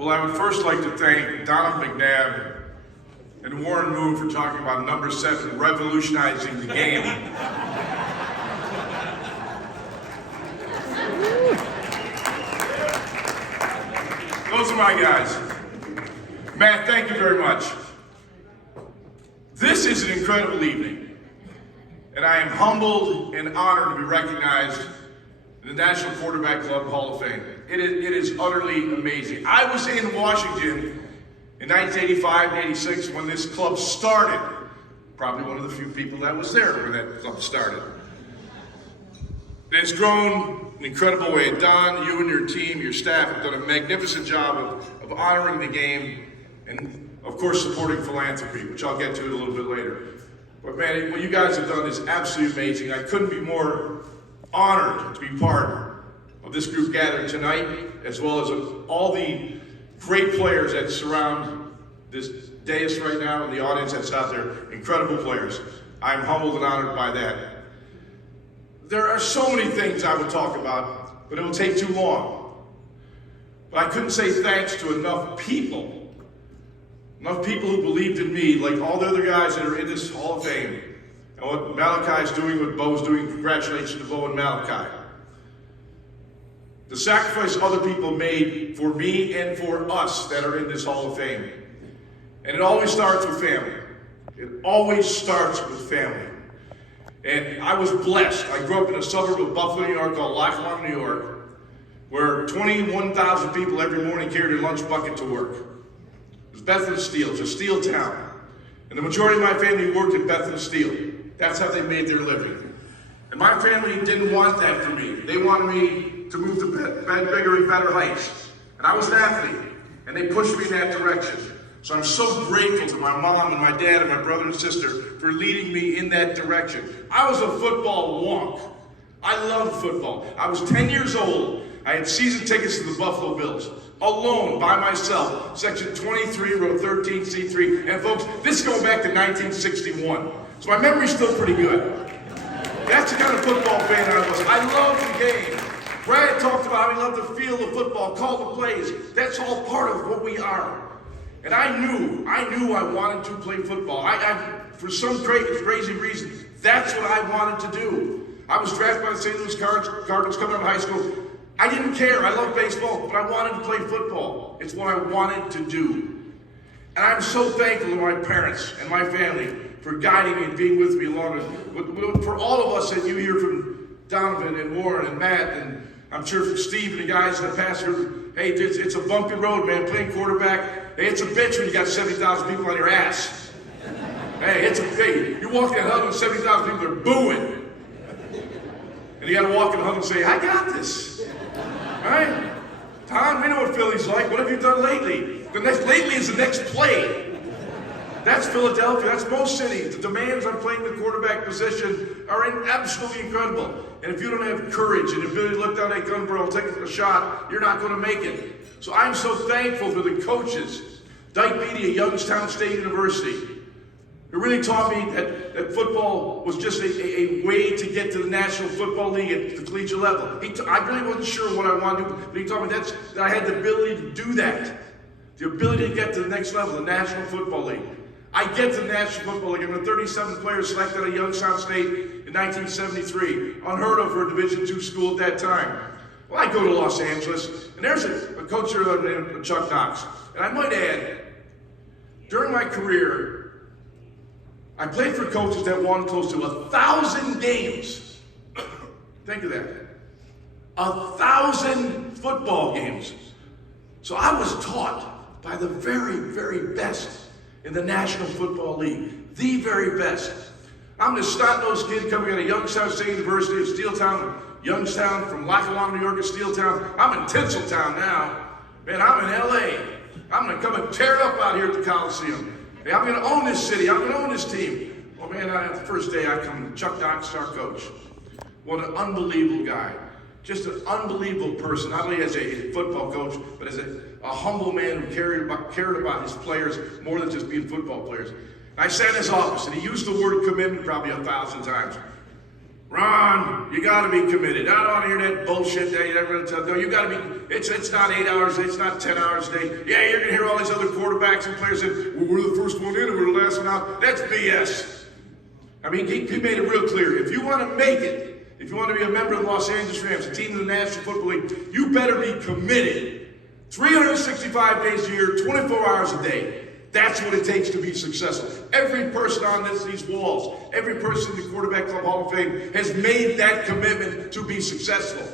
Well, I would first like to thank Donald McNabb and Warren Moon for talking about number 7 revolutionizing the game. Those are my guys. Matt, thank you very much. This is an incredible evening, and I am humbled and honored to be recognized in the National Quarterback Club Hall of Fame. It is utterly amazing. I was in Washington in 1985 and 86 when this club started. Probably one of the few people that was there when that club started. It's grown in an incredible way. Don, you and your team, your staff have done a magnificent job of honoring the game and, of course, supporting philanthropy, which I'll get to a little bit later. But man, what you guys have done is absolutely amazing. I couldn't be more honored to be part of this group gathered tonight, as well as all the great players that surround this dais right now and the audience that's out there. Incredible players. I'm humbled and honored by that. There are so many things I would talk about, but it will take too long. But I couldn't say thanks to enough people who believed in me, like all the other guys that are in this Hall of Fame. And what Malachi's doing, what Bo's doing, congratulations to Bo and Malachi. The sacrifice other people made for me and for us that are in this Hall of Fame. And it always starts with family. It always starts with family. And I was blessed. I grew up in a suburb of Buffalo, New York called Lackawanna, New York, where 21,000 people every morning carried their lunch bucket to work. It was Bethlehem Steel. It's a steel town. And the majority of my family worked at Bethlehem Steel. That's how they made their living. And my family didn't want that for me. They wanted me to move to bigger and better heights. And I was an athlete, and they pushed me in that direction. So I'm so grateful to my mom and my dad and my brother and sister for leading me in that direction. I was a football wonk. I loved football. I was 10 years old. I had season tickets to the Buffalo Bills, alone, by myself, section 23, row 13C3. And folks, this is going back to 1961. So my memory's still pretty good. That's the kind of football fan I was. I loved the game. Brad talked about how he loved the feel of football, call the plays. That's all part of what we are. And I knew I wanted to play football. For some crazy reason, that's what I wanted to do. I was drafted by the St. Louis Cardinals coming out of high school. I didn't care. I loved baseball, but I wanted to play football. It's what I wanted to do. And I'm so thankful to my parents and my family for guiding me and being with me along. For all of us that you hear from Donovan and Warren and Matt, and I'm sure from Steve and the guys in the past here, hey, it's a bumpy road, man, playing quarterback. Hey, it's a bitch when you got 70,000 people on your ass. Hey, you walk in that huddle and 70,000 people are booing. And you got to walk in the huddle and say, I got this. All right? Tom, we know what Philly's like. What have you done lately? Lately is the next play. That's Philadelphia. That's most cities. The demands on playing the quarterback position are absolutely incredible. And if you don't have courage and the ability to look down that gun barrel, take a shot, you're not going to make it. So I'm so thankful for the coaches, Dyke Beatty at Youngstown State University, who really taught me that football was just a way to get to the National Football League at the collegiate level. I really wasn't sure what I wanted to do, but he taught me that I had the ability to do that. The ability to get to the next level, the National Football League. I get to the National Football League. I'm the 37th player selected at Youngstown State in 1973. Unheard of for a Division II school at that time. Well, I go to Los Angeles, and there's a coach there named Chuck Knox. And I might add, during my career, I played for coaches that won close to 1,000 games. Think of that. 1,000 football games. So I was taught by the very, very best in the National Football League. The very best. I'm this snot-nosed kid coming out of Youngstown State University at Steeltown, Youngstown, from Lackawanna, New York at Steeltown. I'm in Tinseltown now. Man, I'm in LA. I'm gonna come and tear it up out here at the Coliseum. Hey, I'm gonna own this city. I'm gonna own this team. Well, man, the first day I come to Chuck Knox, our coach. What an unbelievable guy. Just an unbelievable person, not only as a football coach, but as a humble man who cared about his players more than just being football players. I sat in his office, and he used the word commitment probably 1,000 times. Ron, you got to be committed. I don't want to hear that bullshit that everyone tells you. No, you got to be. It's not 8 hours. It's not 10 hours a day. Yeah, you're gonna hear all these other quarterbacks and players say, "Well, we're the first one in and we're the last one out." That's BS. I mean, he made it real clear. If you want to make it, if you want to be a member of the Los Angeles Rams, a team in the National Football League, you better be committed. 365 days a year, 24 hours a day. That's what it takes to be successful. Every person on these walls, every person in the Quarterback Club Hall of Fame has made that commitment to be successful.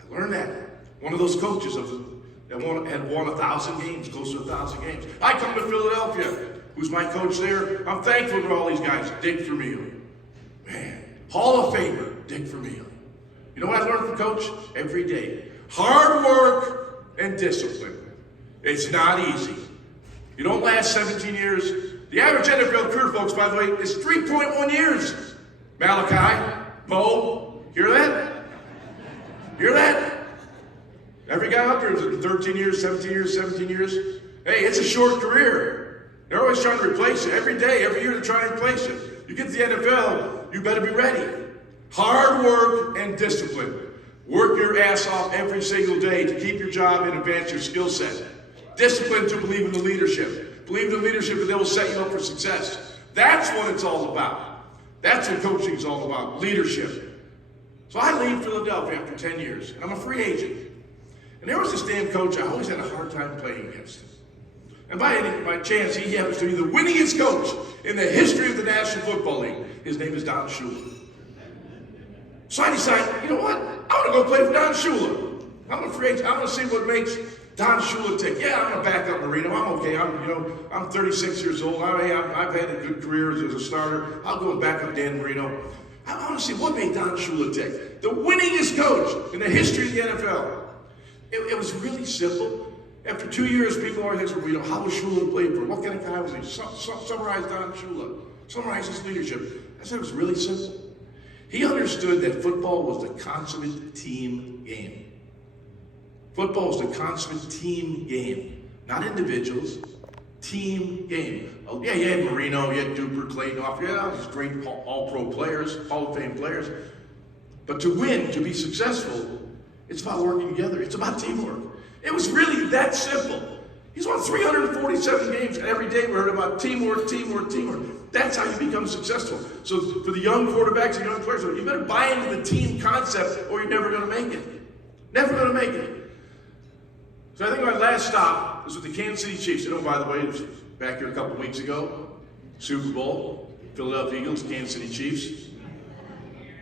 I learned that. One of those coaches that had won 1,000 games, close to 1,000 games. I come to Philadelphia. Who's my coach there? I'm thankful for all these guys. Dick Vermeil. Man, Hall of Famer, Dick Vermeil. You know what I learned from Coach? Every day. Hard work and discipline. It's not easy. You don't last 17 years. The average NFL career, folks, by the way, is 3.1 years. Malachi, Bo, hear that? Hear that? Every guy out there is 13 years, 17 years, 17 years. Hey, it's a short career. They're always trying to replace you. Every day, every year, they're trying to replace you. You get to the NFL, you better be ready. Hard work and discipline. Work your ass off every single day to keep your job and advance your skill set. Discipline to believe in the leadership. Believe in the leadership that they will set you up for success. That's what it's all about. That's what coaching is all about, leadership. So I leave Philadelphia after 10 years, and I'm a free agent. And there was this damn coach I always had a hard time playing against him. And by chance, he happens to be the winningest coach in the history of the National Football League. His name is Don Shula. So I decided, you know what? I want to go play for Don Shula. I'm a free agent. I want to see what makes Don Shula tick. Yeah, I'm going to back up Marino. I'm okay. I'm 36 years old. I've had a good career as a starter. I'll go and back up Dan Marino. I want to see what made Don Shula tick. The winningest coach in the history of the NFL. It was really simple. After 2 years, people always ask, how was Shula played for? What kind of guy was he? Summarize Don Shula. Summarize his leadership. I said it was really simple. He understood that football was the consummate team game. Football is the consummate team game. Not individuals. Team game. Oh, yeah, you had Marino, you had Duper, Clayton, you had all these great all-pro players, Hall of Fame players. But to win, to be successful, it's about working together. It's about teamwork. It was really that simple. He's won 347 games, and every day we heard about teamwork, teamwork, teamwork. That's how you become successful. So for the young quarterbacks and young players, you better buy into the team concept or you're never going to make it. Never going to make it. So I think my last stop was with the Kansas City Chiefs. By the way, it was back here a couple weeks ago, Super Bowl, Philadelphia Eagles, Kansas City Chiefs.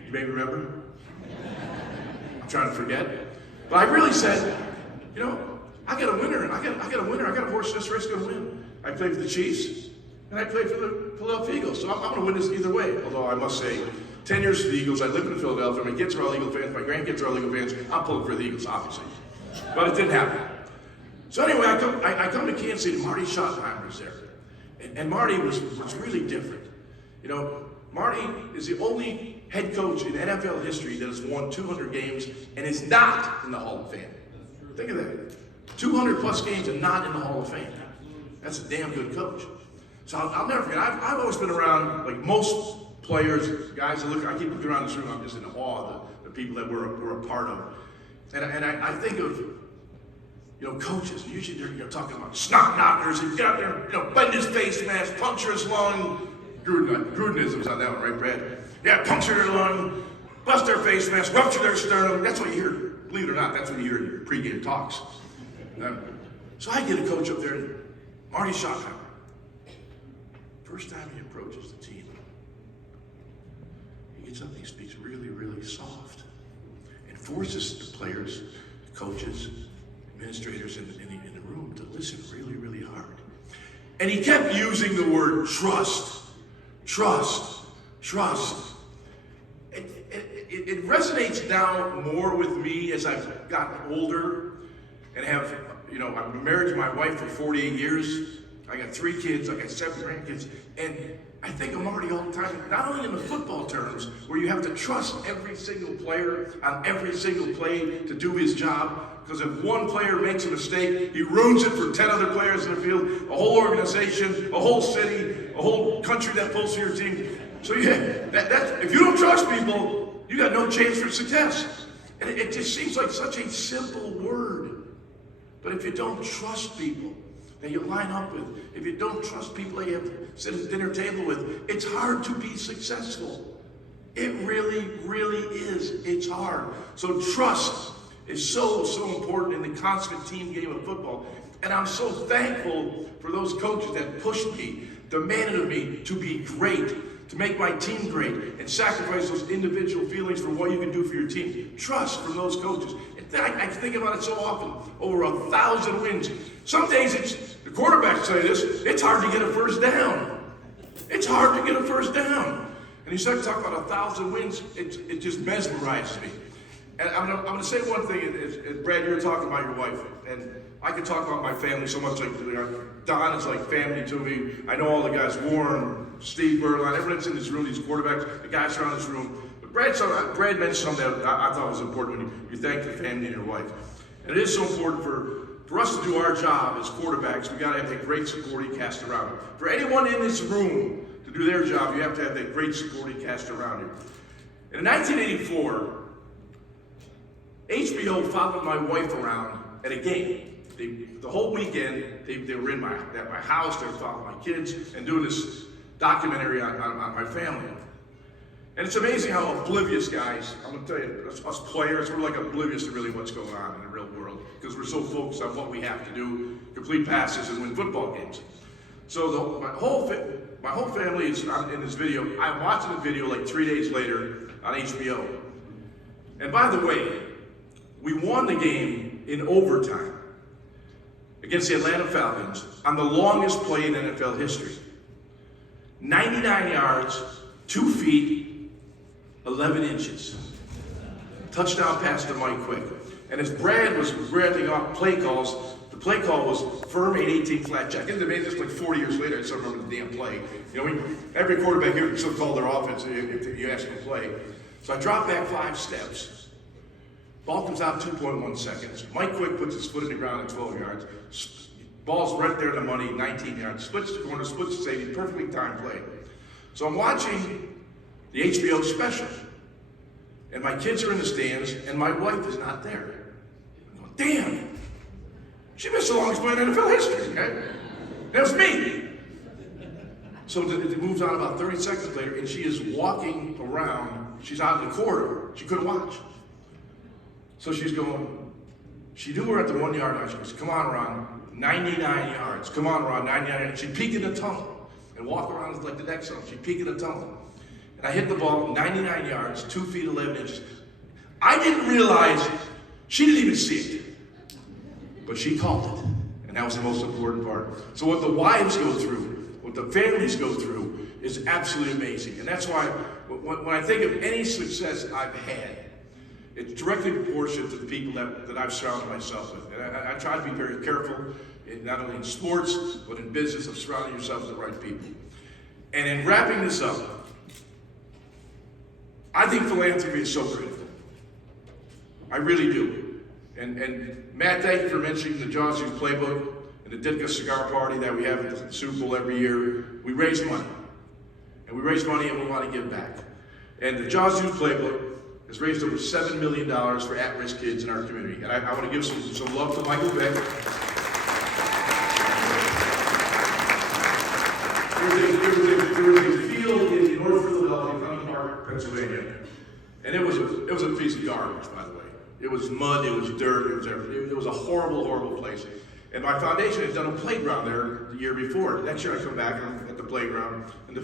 You may remember. I'm trying to forget. But I really said, I got a winner. I got a winner. I got a horse in this race going to win. I played for the Chiefs, and I played for the Philadelphia Eagles. So I'm going to win this either way. Although I must say, 10 years for the Eagles. I live in Philadelphia. My kids are all Eagle fans. My grandkids are all Eagle fans. I'm pulling for the Eagles, obviously. But it didn't happen. So anyway, I come to Kansas City. Marty Schottenheimer is there. And Marty was really different. Marty is the only head coach in NFL history that has won 200 games and is not in the Hall of Fame. Think of that. 200 plus games and not in the Hall of Fame. That's a damn good coach. So I'll never forget. I've always been around, like most players, guys that I keep looking around this room, I'm just in awe of the people that we're a part of. And I think of, coaches. Usually they're talking about snot knockers and get out there, bend his face mask, puncture his lung. Grudenism's on that one, right, Brad? Yeah, puncture their lung, bust their face mask, rupture their sternum. That's what you hear. Believe it or not, that's what you hear in your pregame talks. So I get a coach up there, Marty Schottenheimer. First time he approaches the team, he gets up and he speaks really, really soft and forces the players, the coaches, administrators in the room to listen really, really hard. And he kept using the word trust, trust, trust. It resonates now more with me as I've gotten older and have, I've been married to my wife for 48 years. I got 3 kids, I got 7 grandkids, and I think of Marty all the time, not only in the football terms, where you have to trust every single player on every single play to do his job, because if one player makes a mistake, he ruins it for 10 other players in the field, a whole organization, a whole city, a whole country that pulls for your team. So yeah, if you don't trust people, you got no chance for success. And it just seems like such a simple word. But if you don't trust people that you line up with, if you don't trust people that you have to sit at the dinner table with, it's hard to be successful. It really, really is. It's hard. So trust is so, so important in the constant team game of football. And I'm so thankful for those coaches that pushed me, demanded of me to be great, to make my team great, and sacrifice those individual feelings for what you can do for your team. Trust from those coaches. I think about it so often, over 1,000 wins. Some days the quarterbacks say this, it's hard to get a first down. It's hard to get a first down. And you start talking about 1,000 wins, it just mesmerizes me. And I'm gonna say one thing, Brad, you were talking about your wife, and I could talk about my family so much. Like Don is like family to me. I know all the guys, Warren, Steve Berline, everyone that's in this room, these quarterbacks, the guys around this room. But Brad mentioned something that I thought was important when you thank your family and your wife. And it is so important for us to do our job as quarterbacks. We gotta have that great supporting cast around you. For anyone in this room to do their job, you have to have that great supporting cast around you. And in 1984, HBO followed my wife around at a game. The whole weekend, they were at my house, they were following my kids, and doing this documentary on my family. And it's amazing how oblivious, guys, I'm gonna tell you, us players, we're like oblivious to really what's going on in the real world, because we're so focused on what we have to do, complete passes and win football games. So my whole family is in this video. I'm watching the video like 3 days later on HBO. And by the way, we won the game in overtime against the Atlanta Falcons on the longest play in NFL history. 99 yards, 2 feet, 11 inches. Touchdown pass to Mike Quick. And as Brad was rattling off play calls, the play call was firm 8-18 flat check. It's amazing, just like 40 years later, I still remember the damn play. You know, every quarterback here can still call their offense if you ask them to play. So I dropped back 5 steps. Ball comes out 2.1 seconds. Mike Quick puts his foot in the ground at 12 yards. Ball's right there in the money, 19 yards. Splits the corner, splits the safety, perfectly timed play. So I'm watching the HBO special. And my kids are in the stands, and my wife is not there. I'm going, damn! She missed the longest play in NFL history, okay? That was me! So it moves on about 30 seconds later, and she is walking around. She's out in the corridor. She couldn't watch. So she's going, she knew we're at the 1 yard line. She goes, come on, Ron, 99 yards. Come on, Ron, 99 yards. She'd peek in the tunnel and walk around like the next one. She'd peek in the tunnel. And I hit the ball 99 yards, 2 feet, 11 inches. I didn't realize, she didn't even see it. But she called it. And that was the most important part. So what the wives go through, what the families go through is absolutely amazing. And that's why when I think of any success I've had, it's directly proportionate to the people that I've surrounded myself with. And I try to be very careful, not only in sports, but in business, of surrounding yourself with the right people. And in wrapping this up, I think philanthropy is so critical. I really do. And Matt, thank you for mentioning the Jaws Youth Playbook and the Ditka Cigar Party that we have at the Super Bowl every year. We raise money. And we raise money and we want to give back. And the Jaws Youth Playbook has raised over $7 million for at-risk kids in our community. And I want to give some love to Michael Vick. There was a field in North Philadelphia, Hunting Park, Pennsylvania. And it was a piece of garbage, by the way. It was mud, it was dirt, it was everything. It was a horrible, horrible place. And my foundation had done a playground there the year before. Next year I come back and I'm at the playground, and the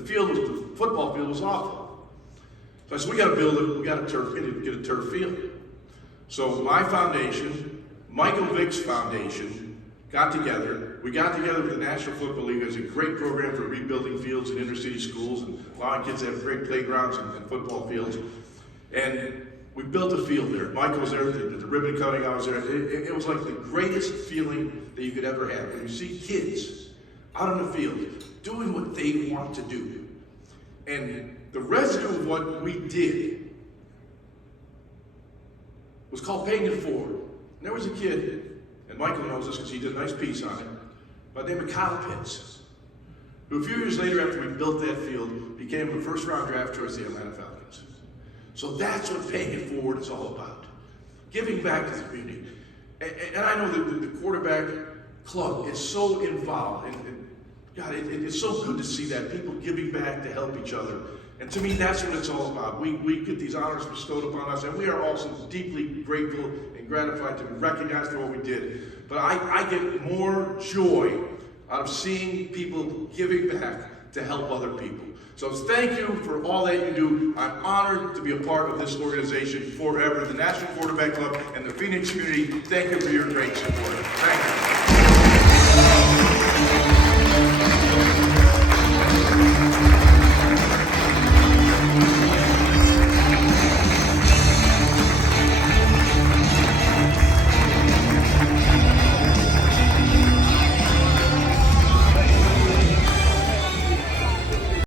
football field was awful. So I said, we got to build it, we got to get a turf field. So my foundation, Michael Vick's foundation, got together. We got together with the National Football League. There's a great program for rebuilding fields in inner city schools and allowing kids to have great playgrounds and football fields. And we built a field there. Michael was there, the ribbon cutting, I was there. It was like the greatest feeling that you could ever have. When you see kids out on the field doing what they want to do. And the residue of what we did was called Paying It Forward. And there was a kid, and Michael knows this because he did a nice piece on it, by the name of Kyle Pitts, who a few years later after we built that field became a first-round draft choice of the Atlanta Falcons. So that's what paying it forward is all about. Giving back to the community. And I know that the quarterback club is so involved. And God, it's so good to see that. People giving back to help each other. And to me, that's what it's all about. We get these honors bestowed upon us, and we are also deeply grateful and gratified to be recognized for what we did. But I get more joy out of seeing people giving back to help other people. So thank you for all that you do. I'm honored to be a part of this organization forever, the National Quarterback Club and the Phoenix community. Thank you for your great support. Thank you.